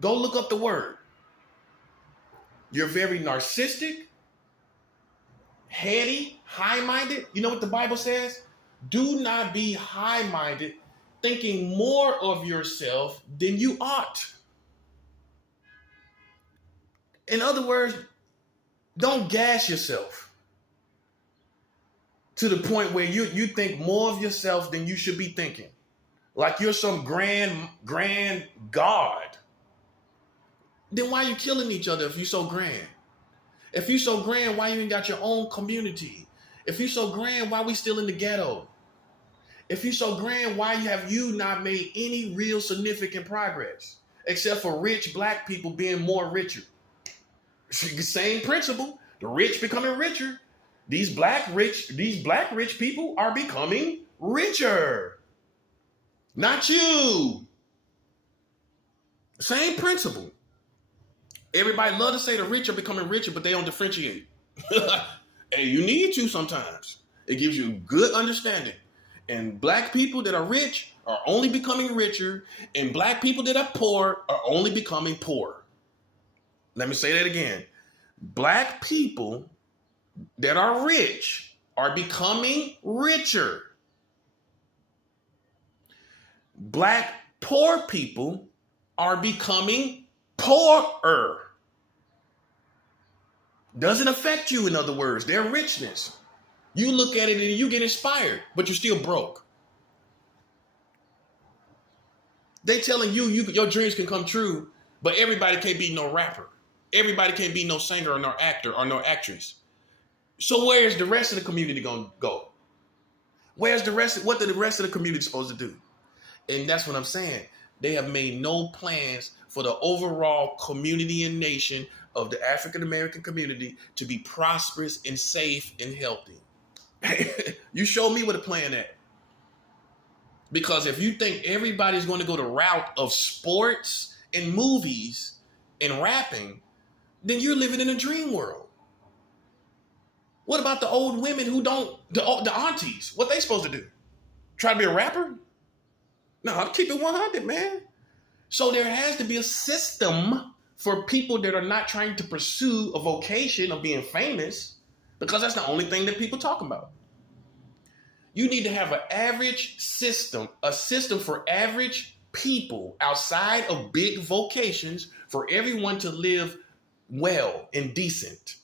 Go look up the word. You're very narcissistic, heady, high-minded. You know what the Bible says? Do not be high-minded, thinking more of yourself than you ought. In other words, don't gas yourself to the point where you think more of yourself than you should be thinking. Like you're some grand God. Then why are you killing each other if you're so grand? If you're so grand, why you ain't got your own community? If you're so grand, why we still in the ghetto? If you're so grand, why have you not made any real significant progress? Except for rich black people being more richer. Same principle. The rich becoming richer. These black rich people are becoming richer. Not you. Same principle. Everybody love to say the rich are becoming richer, but they don't differentiate. And you need to sometimes. It gives you good understanding. And black people that are rich are only becoming richer, and black people that are poor are only becoming poor. Let me say that again. Black people that are rich are becoming richer. Black poor people are becoming poorer. Doesn't affect you, in other words, their richness. You look at it and you get inspired, but you're still broke. They telling you your dreams can come true, but everybody can't be no rapper. Everybody can't be no singer or no actor or no actress. So where's the rest of the community gonna go? What the rest of the community supposed to do? And that's what I'm saying. They have made no plans for the overall community and nation of the African American community to be prosperous and safe and healthy. You show me what a plan at. Because if you think everybody's going to go the route of sports and movies and rapping, then you're living in a dream world. What about the old women who don't, the aunties? What they supposed to do? Try to be a rapper? No, I'm keeping 100, man. So there has to be a system for people that are not trying to pursue a vocation of being famous, because that's the only thing that people talk about. You need to have an average system, a system for average people outside of big vocations for everyone to live well and decent.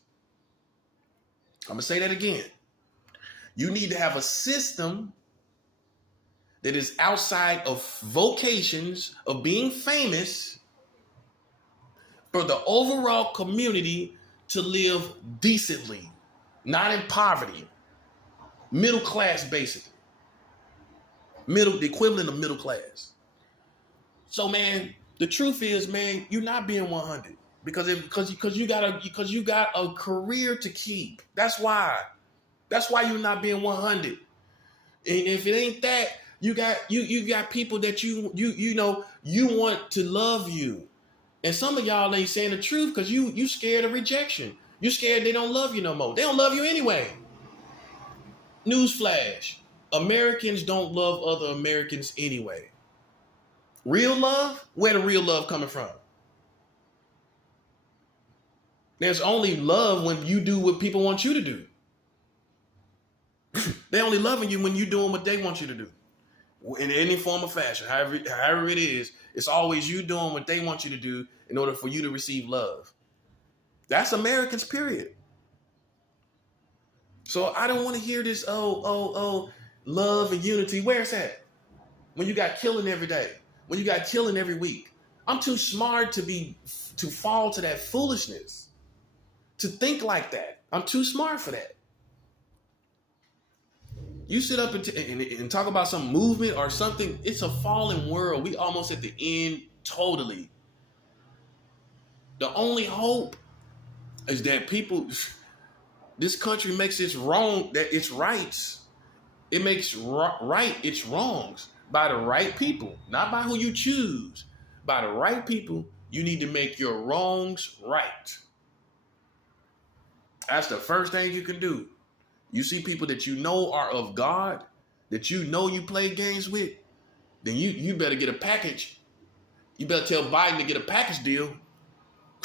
I'm going to say that again. You need to have a system that is outside of vocations of being famous for the overall community to live decently, not in poverty. Middle class, basically. The equivalent of middle class. So, man, the truth is, man, you're not being 100 because you got a career to keep. That's why you're not being 100. And if it ain't that, you got people that you know you want to love you, and some of y'all ain't saying the truth because you scared of rejection. You scared they don't love you no more. They don't love you anyway. Newsflash: Americans don't love other Americans anyway. Real love? Where the real love coming from? There's only love when you do what people want you to do. They only loving you when you're doing what they want you to do. In any form or fashion, however it is, it's always you doing what they want you to do in order for you to receive love. That's Americans, period. So I don't want to hear this, love and unity. Where's that? When you got killing every day, when you got killing every week. I'm too smart to fall to that foolishness, to think like that. I'm too smart for that. You sit up and talk about some movement or something. It's a fallen world. We almost at the end totally. The only hope is that this country makes its wrong, that its rights. It makes right its wrongs by the right people, not by who you choose. By the right people, you need to make your wrongs right. That's the first thing you can do. You see people that you know are of God, that you know you play games with, then you better get a package. You better tell Biden to get a package deal.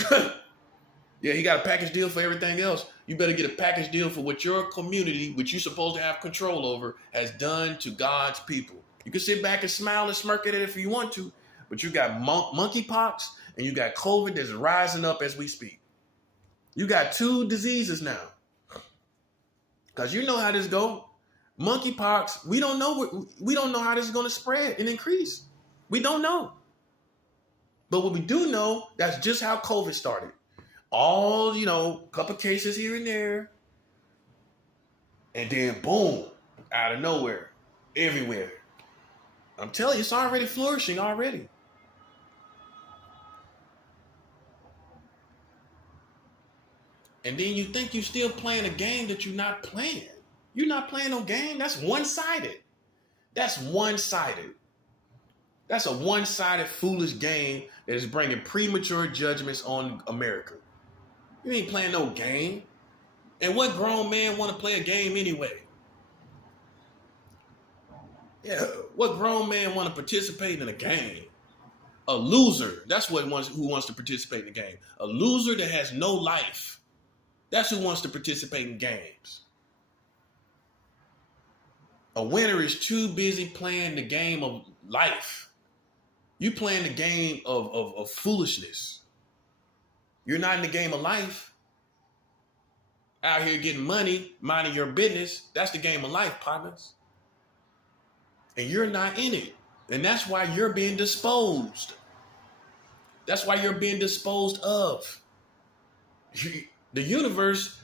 Yeah, he got a package deal for everything else. You better get a package deal for what your community, which you're supposed to have control over, has done to God's people. You can sit back and smile and smirk at it if you want to, but you got monkeypox and you got COVID that's rising up as we speak. You got 2 diseases now. Because you know how this go. Monkeypox, we don't know how this is going to spread and increase. We don't know. But what we do know, that's just how COVID started. All, couple cases here and there. And then boom, out of nowhere, everywhere. I'm telling you, it's already flourishing already. And then you think you're still playing a game that you're not playing. You're not playing no game. That's one-sided. That's one-sided. That's a one-sided, foolish game that is bringing premature judgments on America. You ain't playing no game. And what grown man want to play a game anyway? Yeah, what grown man want to participate in a game? A loser. That's who wants to participate in the game. A loser that has no life. That's who wants to participate in games. A winner is too busy playing the game of life. You playing the game of foolishness. You're not in the game of life. Out here getting money, minding your business. That's the game of life, partners. And you're not in it. And that's why you're being disposed. That's why you're being disposed of. The universe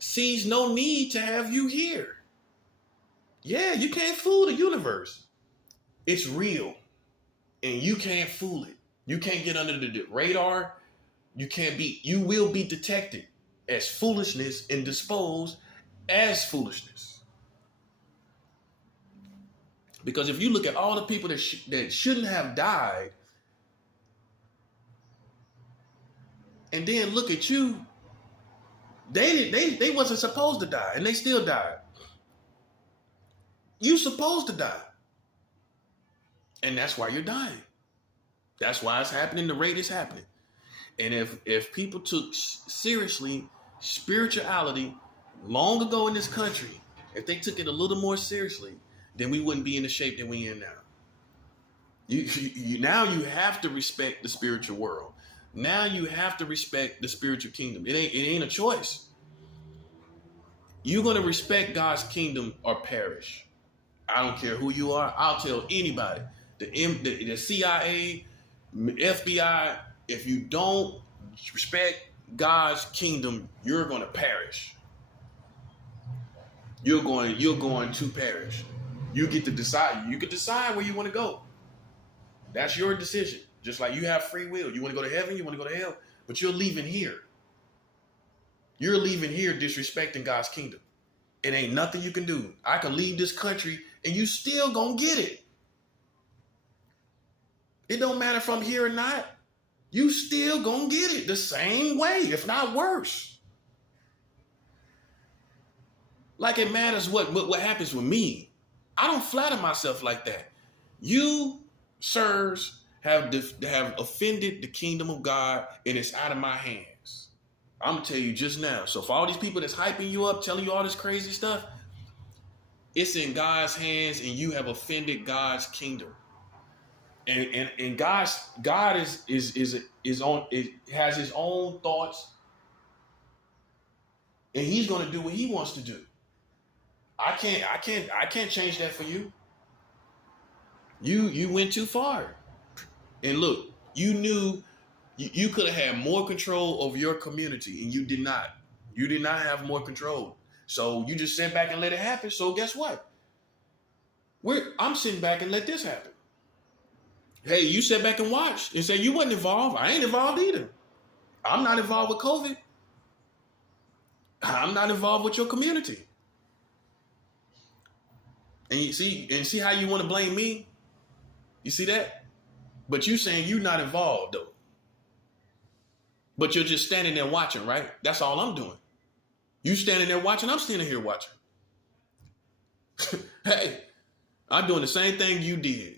sees no need to have you here. Yeah, you can't fool the universe. It's real. And you can't fool it. You can't get under the radar. You will be detected as foolishness and disposed as foolishness. Because if you look at all the people that shouldn't have died, and then look at you, they wasn't supposed to die, and they still died. You supposed to die. And that's why you're dying. That's why it's happening the rate it's happening. And if people took seriously spirituality long ago in this country, if they took it a little more seriously, then we wouldn't be in the shape that we in now. Now you have to respect the spiritual world. Now you have to respect the spiritual kingdom. It ain't a choice. You're going to respect God's kingdom or perish. I don't care who you are. I'll tell anybody. The CIA, FBI, if you don't respect God's kingdom, you're going to perish. You're going to perish. You get to decide. You can decide where you want to go. That's your decision. Just like you have free will. You want to go to heaven, you want to go to hell, but you're leaving here. You're leaving here disrespecting God's kingdom. It ain't nothing you can do. I can leave this country and you still gonna get it. It don't matter if I'm here or not. You still gonna get it the same way, if not worse. Like it matters what happens with me. I don't flatter myself like that. You, sirs, have offended the kingdom of God, and it's out of my hands. I'm gonna tell you just now. So for all these people that's hyping you up, telling you all this crazy stuff, it's in God's hands, and you have offended God's kingdom. And God is on. It has His own thoughts, and He's gonna do what He wants to do. I can't change that for you. You went too far. And look, you knew you could have had more control over your community, and you did not. You did not have more control. So you just sat back and let it happen. So guess what? I'm sitting back and let this happen. Hey, you sat back and watched and say you wasn't involved. I ain't involved either. I'm not involved with COVID. I'm not involved with your community. And you see how you want to blame me? You see that? But you saying you're not involved though. But you're just standing there watching, right? That's all I'm doing. You standing there watching, I'm standing here watching. Hey, I'm doing the same thing you did.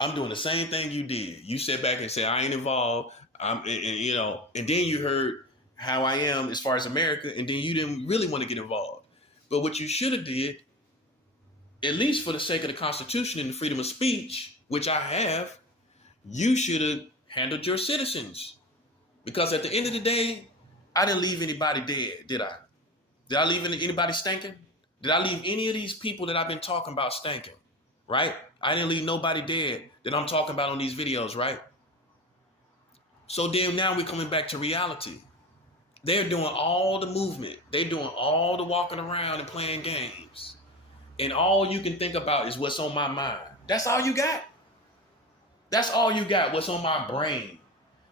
I'm doing the same thing you did. You sat back and said, I ain't involved. And then you heard how I am as far as America, and then you didn't really want to get involved. But what you should have did, at least for the sake of the Constitution and the freedom of speech, which I have, you should have handled your citizens. Because at the end of the day, I didn't leave anybody dead, did I? Did I leave anybody stinking? Did I leave any of these people that I've been talking about stinking? Right? I didn't leave nobody dead that I'm talking about on these videos, right? So then now we're coming back to reality. They're doing all the movement. They're doing all the walking around and playing games. And all you can think about is what's on my mind. That's all you got. That's all you got, what's on my brain.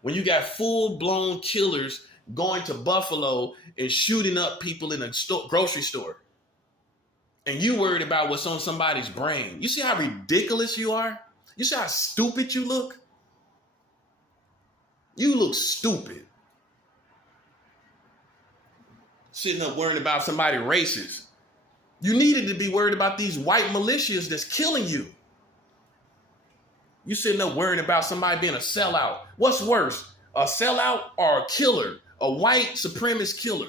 When you got full-blown killers going to Buffalo and shooting up people in a grocery store. And you worried about what's on somebody's brain. You see how ridiculous you are? You see how stupid you look? You look stupid. Sitting up worrying about somebody racist. You needed to be worried about these white militias that's killing you. You sitting up worrying about somebody being a sellout. What's worse, a sellout or a killer? A white supremacist killer?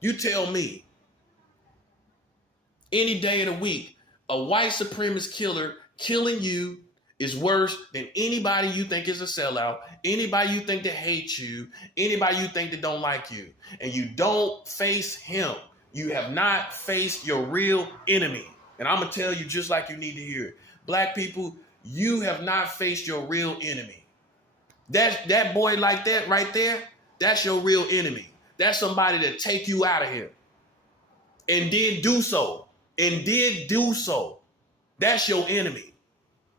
You tell me. Any day of the week, a white supremacist killer killing you is worse than anybody you think is a sellout, anybody you think that hates you, anybody you think that don't like you. And you don't face him. You have not faced your real enemy. And I'm going to tell you just like you need to hear it. Black people, you have not faced your real enemy. That boy like that right there, that's your real enemy. That's somebody that take you out of here. And did do so. That's your enemy.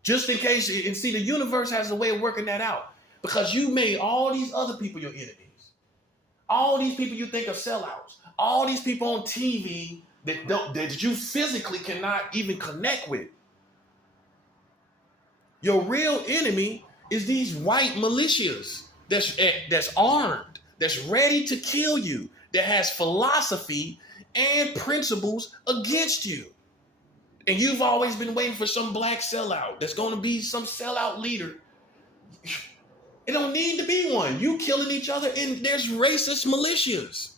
Just in case, and see, the universe has a way of working that out. Because you made all these other people your enemies. All these people you think are sellouts. All these people on TV that you physically cannot even connect with. Your real enemy is these white militias that's armed, that's ready to kill you, that has philosophy and principles against you. And you've always been waiting for some black sellout that's going to be some sellout leader. It don't need to be one. You killing each other, and there's racist militias.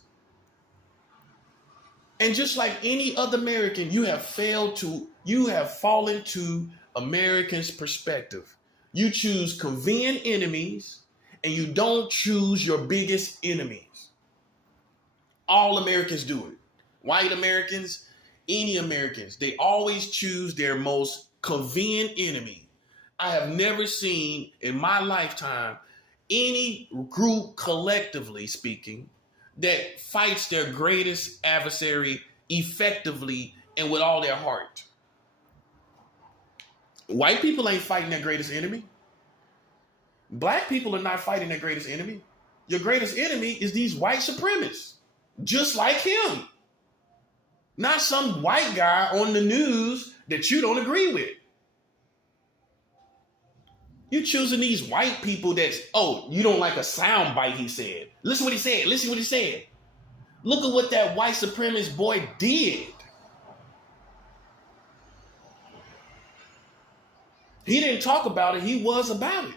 And just like any other American, you have fallen to Americans' perspective. You choose convenient enemies, and you don't choose your biggest enemies. All Americans do it. White Americans, any Americans, they always choose their most convenient enemy. I have never seen in my lifetime any group, collectively speaking, that fights their greatest adversary effectively and with all their heart. White people ain't fighting their greatest enemy. Black people are not fighting their greatest enemy. Your greatest enemy is these white supremacists, just like him. Not some white guy on the news that you don't agree with. You're choosing these white people that's, you don't like a sound bite he said. Listen what he said. Look at what that white supremacist boy did. He didn't talk about it, he was about it.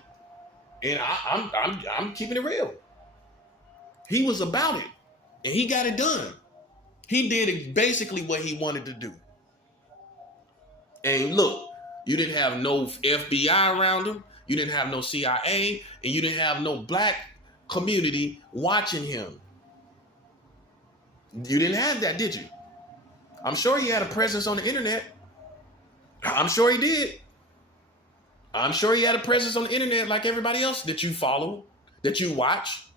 And I'm keeping it real. He was about it, and he got it done. He did basically what he wanted to do. And look, you didn't have no FBI around him. You didn't have no CIA, and you didn't have no black community watching him. You didn't have that, did you? I'm sure he had a presence on the internet. I'm sure he did. I'm sure he had a presence on the internet like everybody else that you follow, that you watch.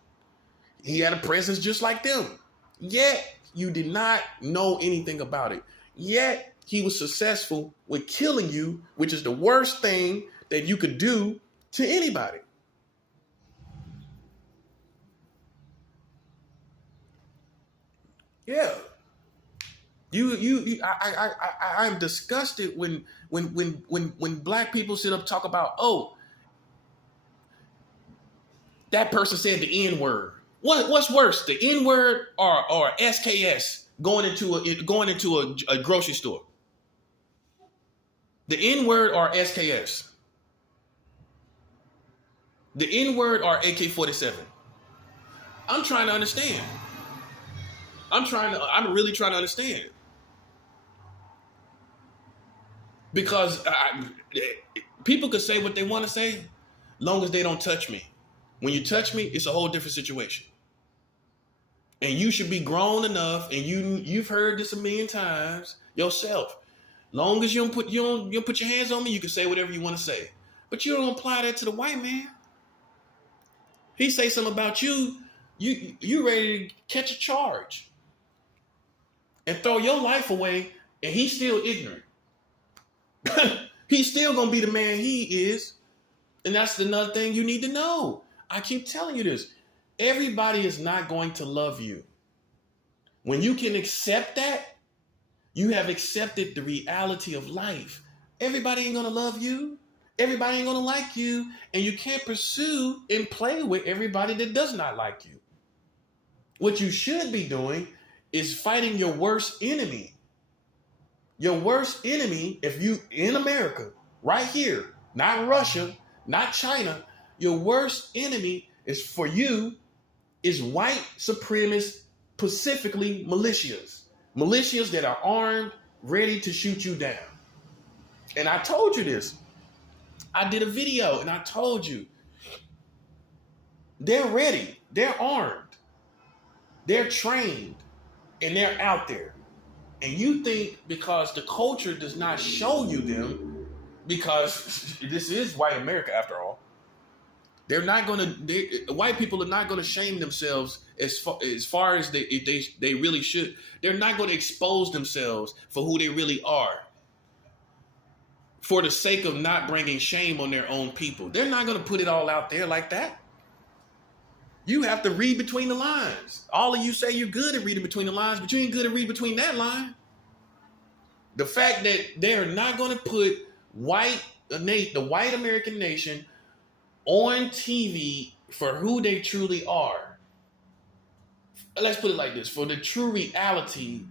He had a presence just like them. Yet, you did not know anything about it. Yet, he was successful with killing you, which is the worst thing that you could do to anybody. Yeah. I'm disgusted when black people sit up and talk about, that person said the N-word. What's worse, the N-word or SKS going into a grocery store? The N-word or SKS? The N-word or AK-47? I'm trying to understand. I'm really trying to understand. Because people could say what they want to say, long as they don't touch me. When you touch me, it's a whole different situation. And you should be grown enough, and you've heard this a million times yourself. Long as you don't put your hands on me, you can say whatever you want to say. But you don't apply that to the white man. He say something about you, you ready to catch a charge and throw your life away, and he's still ignorant. He's still gonna be the man he is. And that's another thing you need to know. I keep telling you this. Everybody is not going to love you. When you can accept that, you have accepted the reality of life. Everybody ain't gonna love you. Everybody ain't gonna like you. And you can't pursue and play with everybody that does not like you. What you should be doing is fighting your worst enemy. Your worst enemy, if you in America, right here, not Russia, not China, your worst enemy is for you is white supremacists, specifically militias. Militias that are armed, ready to shoot you down. And I told you this. I did a video and I told you, they're ready, they're armed, they're trained, and they're out there. And you think because the culture does not show you them, because this is white America after all, they're not going to, white people are not going to shame themselves as far as they really should. They're not going to expose themselves for who they really are for the sake of not bringing shame on their own people. They're not going to put it all out there like that. You have to read between the lines. All of you say you're good at reading between the lines, but you ain't good at reading between that line. The fact that they're not going to put the white American nation on TV for who they truly are. Let's put it like this. For the true reality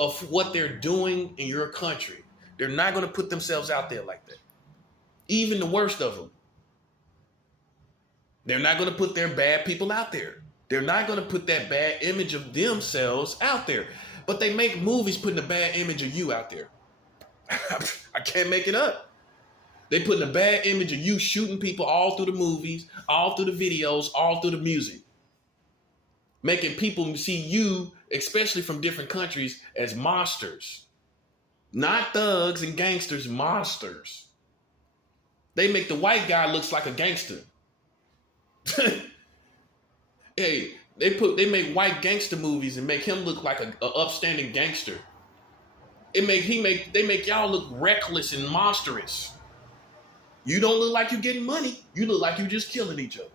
of what they're doing in your country. They're not going to put themselves out there like that. Even the worst of them. They're not going to put their bad people out there. They're not going to put that bad image of themselves out there. But they make movies putting a bad image of you out there. I can't make it up. They putting a bad image of you shooting people all through the movies, all through the videos, all through the music. Making people see you, especially from different countries, as monsters. Not thugs and gangsters, monsters. They make the white guy looks like a gangster. Hey, they make white gangster movies and make him look like a upstanding gangster. They make y'all look reckless and monstrous. You don't look like you're getting money. You look like you're just killing each other.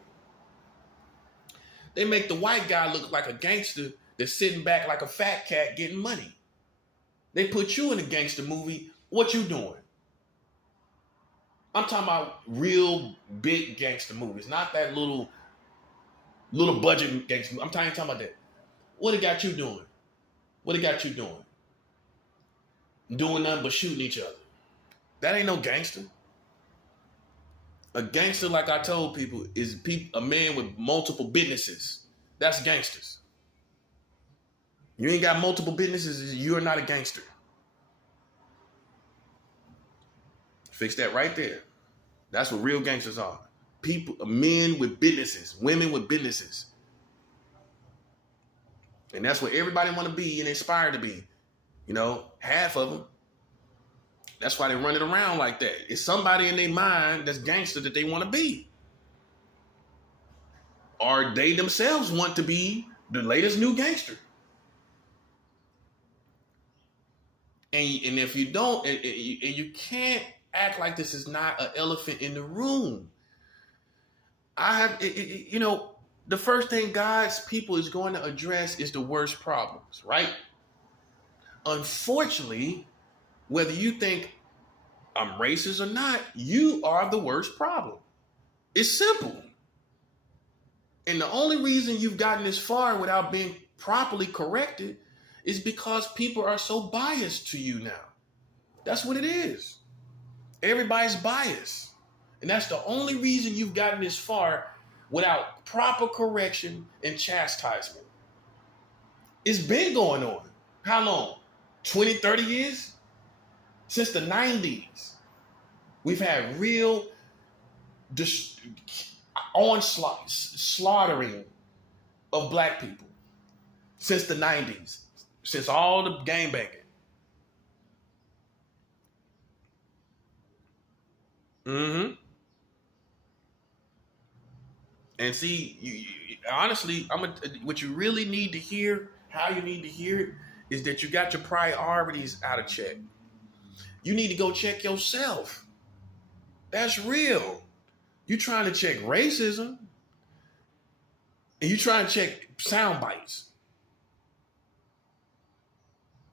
They make the white guy look like a gangster that's sitting back like a fat cat getting money. They put you in a gangster movie. What you doing? I'm talking about real big gangster movies, not that little budget gangster. I'm talking about that. What it got you doing? What it got you doing? Doing nothing but shooting each other. That ain't no gangster. A gangster, like I told people, is a man with multiple businesses. That's gangsters. You ain't got multiple businesses, you're not a gangster. Fix that right there. That's what real gangsters are. People, men with businesses, women with businesses. And that's what everybody want to be and aspire to be. You know, half of them. That's why they run it around like that. It's somebody in their mind that's gangster that they want to be. Or they themselves want to be the latest new gangster. And if you don't, and you can't act like this is not an elephant in the room. The first thing God's people is going to address is the worst problems, right? Unfortunately, whether you think I'm racist or not, you are the worst problem. It's simple. And the only reason you've gotten this far without being properly corrected is because people are so biased to you now. That's what it is. Everybody's biased. And that's the only reason you've gotten this far without proper correction and chastisement. It's been going on. How long? 20, 30 years? Since the 90s. We've had real onslaught, slaughtering of black people. Since the 90s. Since all the gangbanging. Mm-hmm. And see, honestly, what you really need to hear, how you need to hear it, is that you got your priorities out of check. You need to go check yourself. That's real. You trying to check racism, and you trying to check sound bites,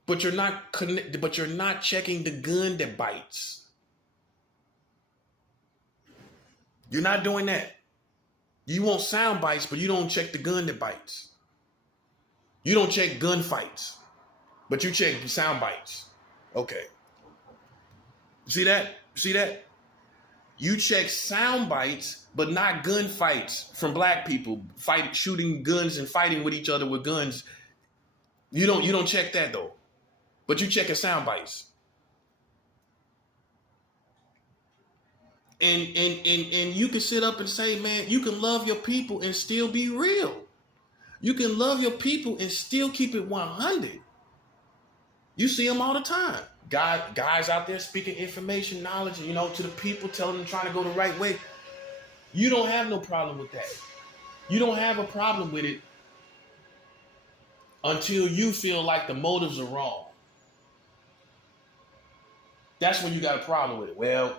but you're not But you're not checking the gun that bites. You're not doing that. You want sound bites, but you don't check the gun that bites. You don't check gunfights, but you check sound bites. Okay. See that? See that? You check sound bites, but not gunfights from black people shooting guns and fighting with each other with guns. You don't check that though, but you check sound bites. And you can sit up and say, man, you can love your people and still be real. You can love your people and still keep it 100. You see them all the time. Guys out there speaking information, knowledge, to the people, telling them trying to go the right way. You don't have no problem with that. You don't have a problem with it until you feel like the motives are wrong. That's when you got a problem with it. Well,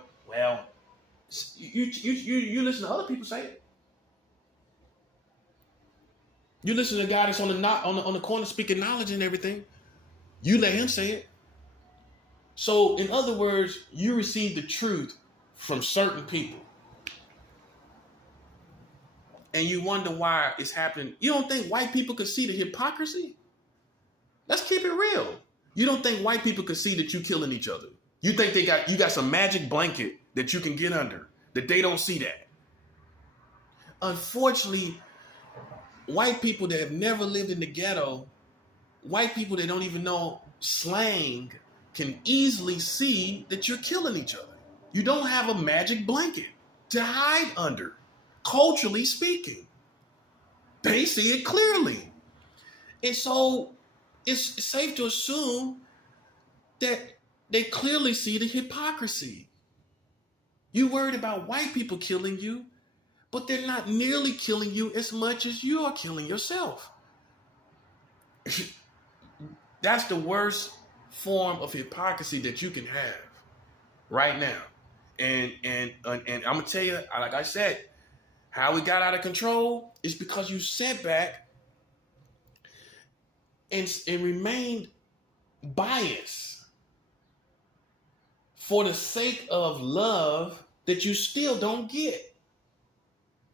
you listen to other people say it. You listen to a guy that's on the corner speaking knowledge and everything. You let him say it. So, in other words, you receive the truth from certain people. And you wonder why it's happening. You don't think white people could see the hypocrisy? Let's keep it real. You don't think white people could see that you killing each other? You think you got some magic blanket that you can get under, that they don't see that? Unfortunately, white people that have never lived in the ghetto, white people that don't even know slang, can easily see that you're killing each other. You don't have a magic blanket to hide under, culturally speaking. They see it clearly. And so it's safe to assume that they clearly see the hypocrisy. You worried about white people killing you, but they're not nearly killing you as much as you are killing yourself. That's the worst form of hypocrisy that you can have right now. And I'm gonna tell you, like I said, how we got out of control is because you sat back and remained biased for the sake of love that you still don't get,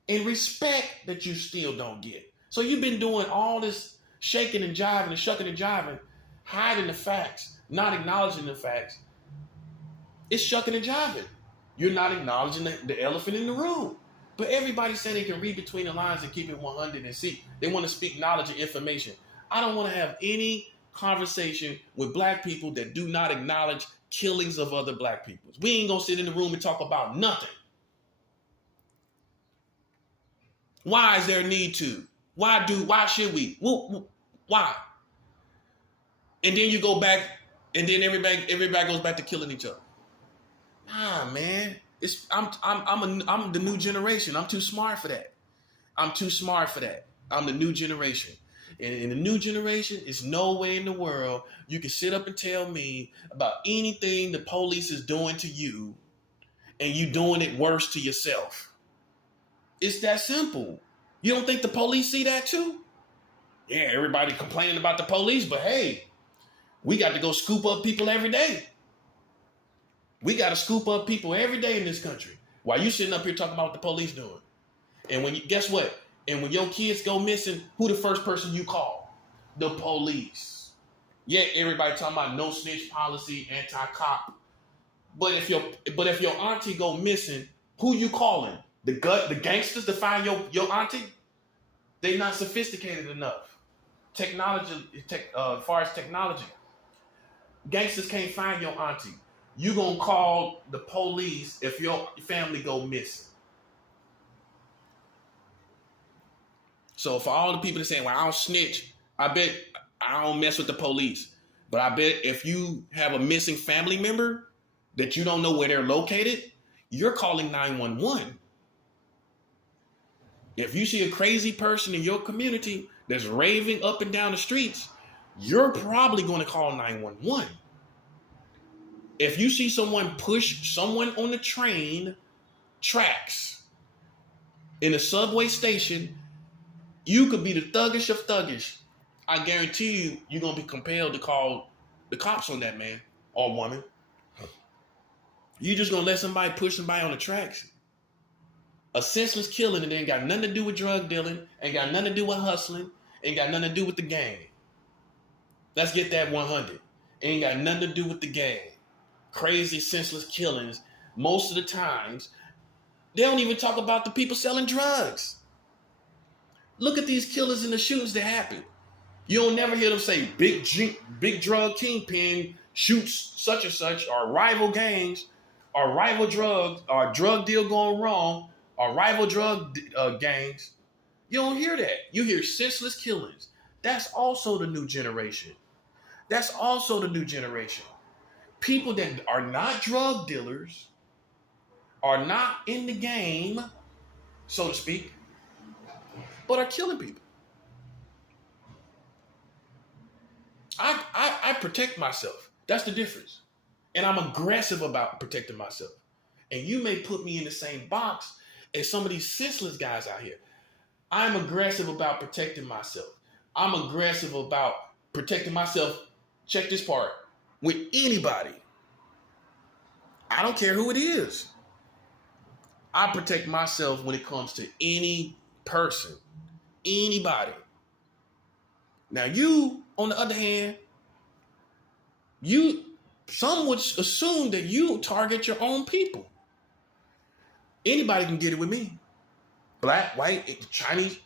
and respect that you still don't get. So you've been doing all this shaking and jiving and shucking and jiving, hiding the facts, not acknowledging the facts. It's shucking and jiving. You're not acknowledging the elephant in the room. But everybody said they can read between the lines and keep it 100 and see. They want to speak knowledge and information. I don't want to have any conversation with black people that do not acknowledge killings of other black people. We ain't going to sit in the room and talk about nothing. Why is there a need to? Why should we? Why? And then you go back, and then everybody goes back to killing each other. Nah, man. I'm the new generation. I'm too smart for that. I'm the new generation. And in the new generation, it's no way in the world you can sit up and tell me about anything the police is doing to you and you doing it worse to yourself. It's that simple. You don't think the police see that too? Yeah, everybody complaining about the police, but hey, we got to go scoop up people every day. We got to scoop up people every day in this country. While you sitting up here talking about what the police doing. And guess what? And when your kids go missing, who the first person you call? The police. Yeah, everybody talking about no snitch policy, anti-cop. But if your auntie go missing, who you calling? The gangsters to find your auntie, they not sophisticated enough. As far as technology, gangsters can't find your auntie. You gonna call the police if your family go missing. So for all the people that say, well, I don't snitch, I bet I don't mess with the police. But I bet if you have a missing family member that you don't know where they're located, you're calling 911. If you see a crazy person in your community that's raving up and down the streets, you're probably going to call 911. If you see someone push someone on the train tracks in a subway station, you could be the thuggish of thuggish. I guarantee you, you're going to be compelled to call the cops on that man or woman. You just going to let somebody push somebody on the tracks? A senseless killing and ain't got nothing to do with drug dealing, ain't got nothing to do with hustling, ain't got nothing to do with the gang. Let's get that 100. Ain't got nothing to do with the gang. Crazy, senseless killings, most of the times, they don't even talk about the people selling drugs. Look at these killers and the shootings that happen. You don't never hear them say big drug kingpin shoots such and such, or rival gangs, or rival drugs, or drug deal going wrong, or rival drug gangs. You don't hear that. You hear senseless killings. That's also the new generation. That's also the new generation. People that are not drug dealers, are not in the game, so to speak, but are killing people. I protect myself. That's the difference. And I'm aggressive about protecting myself. And you may put me in the same box as some of these senseless guys out here. I'm aggressive about protecting myself. I'm aggressive about protecting myself, check this part, with anybody. I don't care who it is. I protect myself when it comes to any person, anybody. Now you, on the other hand, some would assume that you target your own people. Anybody can get it with me. Black, white, Chinese,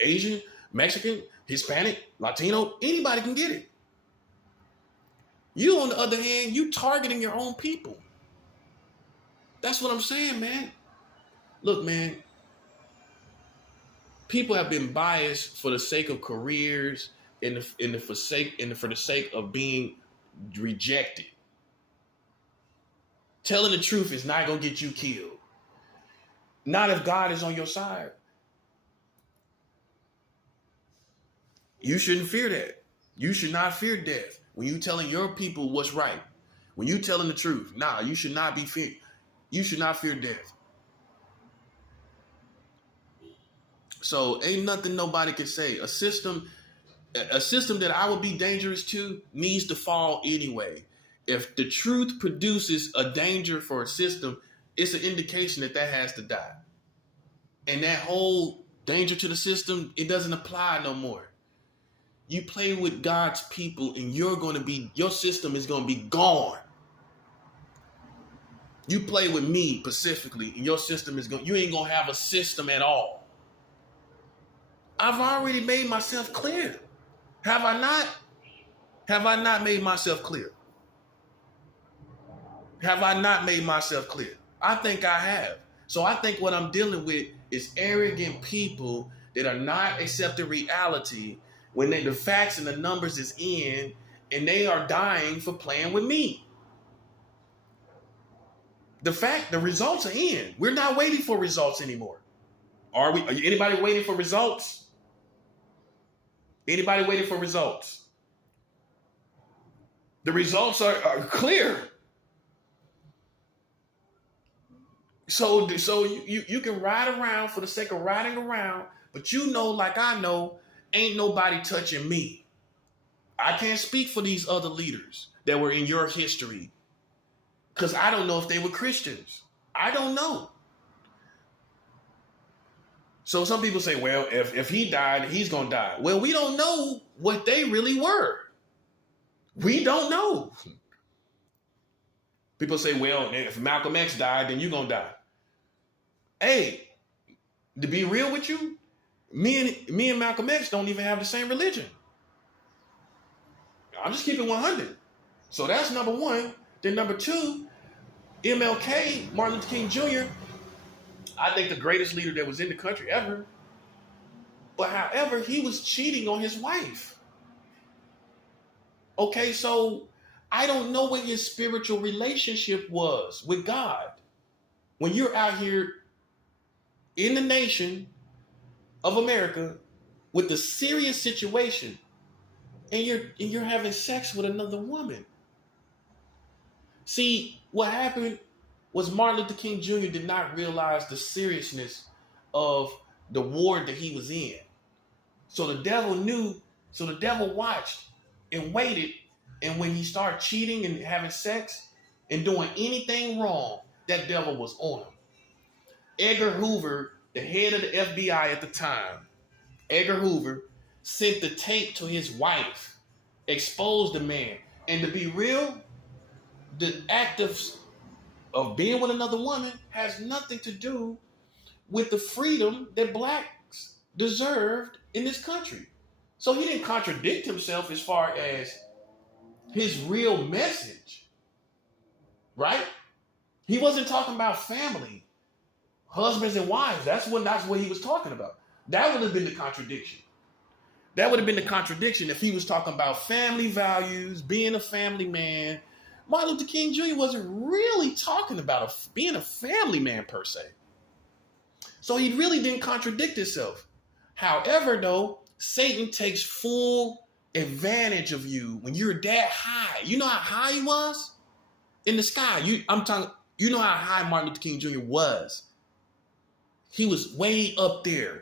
Asian, Mexican, Hispanic, Latino, anybody can get it. You, on the other hand, you targeting your own people. That's what I'm saying, man. Look, man, people have been biased for the sake of careers and for the sake of being rejected. Telling the truth is not going to get you killed. Not if God is on your side. You shouldn't fear that. You should not fear death. When you telling your people what's right, when you telling the truth, you should not be fear. You should not fear death. So ain't nothing nobody can say. A system that I would be dangerous to needs to fall anyway. If the truth produces a danger for a system, it's an indication that has to die. And that whole danger to the system, it doesn't apply no more. You play with God's people and your system is going to be gone. You play with me specifically and your system you ain't going to have a system at all. I've already made myself clear. Have I not? Have I not made myself clear? Have I not made myself clear? I think I have. So I think what I'm dealing with is arrogant people that are not accepting reality when the facts and the numbers is in, and they are dying for playing with me. The results are in. We're not waiting for results anymore. Are we? Anybody waiting for results? Anybody waiting for results? The results are clear. So you can ride around for the sake of riding around, but you know, like I know, ain't nobody touching me. I can't speak for these other leaders that were in your history because I don't know if they were Christians. I don't know. So some people say, well, if he died, he's going to die. Well, we don't know what they really were. We don't know. People say, well, if Malcolm X died, then you're going to die. Hey, To be real with you, me and Malcolm X don't even have the same religion. I'm just keeping 100. So that's number one. Then number two, MLK, Martin Luther King Jr., I think the greatest leader that was in the country ever. But however, he was cheating on his wife. Okay, so I don't know what his spiritual relationship was with God. When you're out here in the nation of America with a serious situation and you're having sex with another woman. See, what happened was Martin Luther King Jr. did not realize the seriousness of the war that he was in. So the devil knew, so the devil watched and waited, and when he started cheating and having sex and doing anything wrong, that devil was on him. Edgar Hoover, the head of the FBI at the time, Edgar Hoover, sent the tape to his wife, exposed the man. And to be real, the act of being with another woman has nothing to do with the freedom that blacks deserved in this country. So he didn't contradict himself as far as his real message, right? He wasn't talking about family, husbands and wives. That's what he was talking about. That would have been the contradiction. That would have been the contradiction if he was talking about family values, being a family man. Martin Luther King Jr. wasn't really talking about being a family man per se. So he really didn't contradict himself. However, though, Satan takes full advantage of you when you're that high. You know how high he was? In the sky. You know how high Martin Luther King Jr. was. He was way up there.